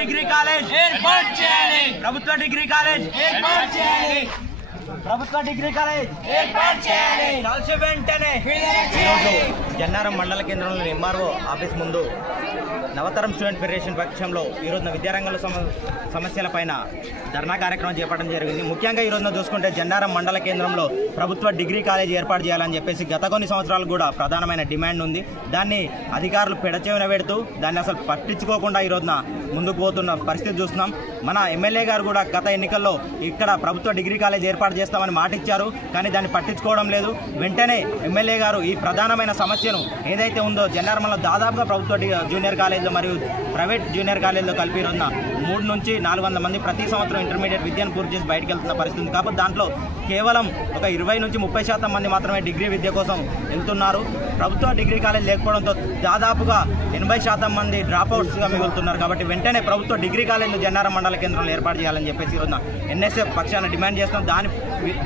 Degree college ఏర్పాటు చేయాలి. ప్రభుత్వ డిగ్రీ కాలేజ్ ఏర్పాటు చేయాలి. ప్రభుత్వ డిగ్రీ కాలేజ్ ఏర్పాటు చేయాలి. కాల్సి వెంటనే జన్నారం మండల కేంద్రంలోని ఎంఆర్ఓ ఆఫీస్ ముందు నవతరం స్టూడెంట్ ఫెడరేషన్ పక్షంలో ఈరోజున విద్యారంగంలో సమస్యలపైన ధర్నా కార్యక్రమం చేపట్టడం జరిగింది. ముఖ్యంగా ఈరోజున చూసుకుంటే జన్నారం మండల కేంద్రంలో ప్రభుత్వ డిగ్రీ కాలేజ్ ఏర్పాటు చేయాలని చెప్పేసి గత కొన్ని సంవత్సరాలు కూడా ప్రధానమైన డిమాండ్ ఉంది. దాన్ని అధికారులు పెడచెవిన పెడుతూ దాన్ని అసలు పట్టించుకోకుండా ఈరోజున ముందుకు పోతున్న పరిస్థితి చూస్తున్నాం. మన ఎమ్మెల్యే గారు కూడా గత ఎన్నికల్లో ఇక్కడ ప్రభుత్వ డిగ్రీ కాలేజ్ ఏర్పాటు చేస్తామని మాట ఇచ్చారు, కానీ దాన్ని పట్టించుకోవడం లేదు. వెంటనే ఎమ్మెల్యే గారు ఈ ప్రధానమైన సమస్యను ఏదైతే ఉందో జన్నారంలో దాదాపుగా ప్రభుత్వ జూనియర్ కాలేజ్లో మరియు ప్రైవేట్ జూనియర్ కాలేజ్లో కలిపి ఉన్న 300 నుంచి 400 మంది ప్రతి సంవత్సరం ఇంటర్మీడియట్ విద్యను పూర్తి చేసి బయటకు వెళ్తున్న పరిస్థితి. కాబట్టి దాంట్లో కేవలం ఒక 20 నుంచి 30% మంది మాత్రమే డిగ్రీ విద్య కోసం వెళ్తున్నారు. ప్రభుత్వ డిగ్రీ కాలేజ్ లేకపోవడంతో దాదాపుగా 80% మంది డ్రాప్అవుట్స్గా మిగులుతున్నారు. కాబట్టి వెంటనే ప్రభుత్వ డిగ్రీ కాలేజ్ను జన్నారం మండల కేంద్రంలో ఏర్పాటు చేయాలని చెప్పేసి ఈరోజున ఎన్ఎస్ఎఫ్ పక్షాన డిమాండ్ చేస్తున్నాం.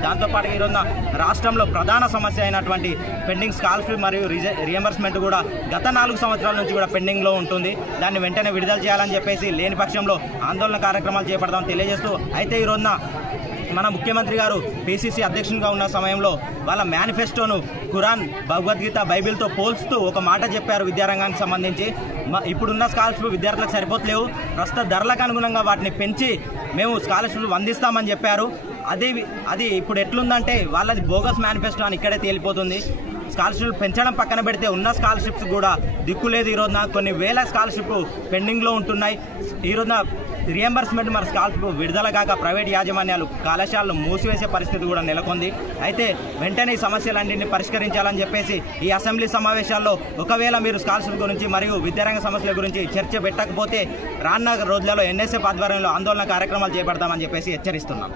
దాంతోపాటుగా ఈరోజున రాష్ట్రంలో ప్రధాన సమస్య అయినటువంటి పెండింగ్ స్కాలర్షిప్ మరియు రియంబర్స్మెంట్ కూడా గత 4 సంవత్సరాల నుంచి కూడా పెండింగ్లో ఉంటుంది. దాన్ని వెంటనే విడుదల చేయాలని చెప్పేసి లేని పక్షంలో ఆందోళన కార్యక్రమాలు చేపడతామని తెలియజేస్తూ, అయితే ఈరోజున మన ముఖ్యమంత్రి గారు పిసిసి అధ్యక్షునిగా ఉన్న సమయంలో వాళ్ళ మేనిఫెస్టోను ఖురాన్, భగవద్గీత, బైబిల్తో పోల్చుతూ ఒక మాట చెప్పారు విద్యారంగానికి సంబంధించి. ఇప్పుడున్న స్కాలర్షిప్ విద్యార్థులకు సరిపోతలేవు, ప్రస్తుత ధరలకు అనుగుణంగా వాటిని పెంచి మేము స్కాలర్షిప్లు అందిస్తామని చెప్పారు. అది ఇప్పుడు ఎట్లుందంటే వాళ్ళది బోగస్ మేనిఫెస్టో అని ఇక్కడే తేలిపోతుంది. స్కాలర్షిప్ పెంచడం పక్కన పెడితే ఉన్న స్కాలర్షిప్స్ కూడా దిక్కులేదు. ఈరోజున కొన్ని వేల స్కాలర్షిప్ పెండింగ్లో ఉంటున్నాయి. ఈరోజున రియంబర్స్మెంట్ మరి స్కాలర్షిప్ విడుదల కాక ప్రైవేట్ యాజమాన్యాలు కళాశాలను మూసివేసే పరిస్థితి కూడా నెలకొంది. అయితే వెంటనే ఈ సమస్యలన్నింటినీ పరిష్కరించాలని చెప్పేసి ఈ అసెంబ్లీ సమావేశాల్లో ఒకవేళ మీరు స్కాలర్షిప్ గురించి మరియు విద్యారంగ సమస్యల గురించి చర్చ పెట్టకపోతే రానున్న రోజులలో ఎన్ఎస్ఎఫ్ ఆధ్వర్యంలో ఆందోళన కార్యక్రమాలు చేపడతామని చెప్పేసి హెచ్చరిస్తున్నాం.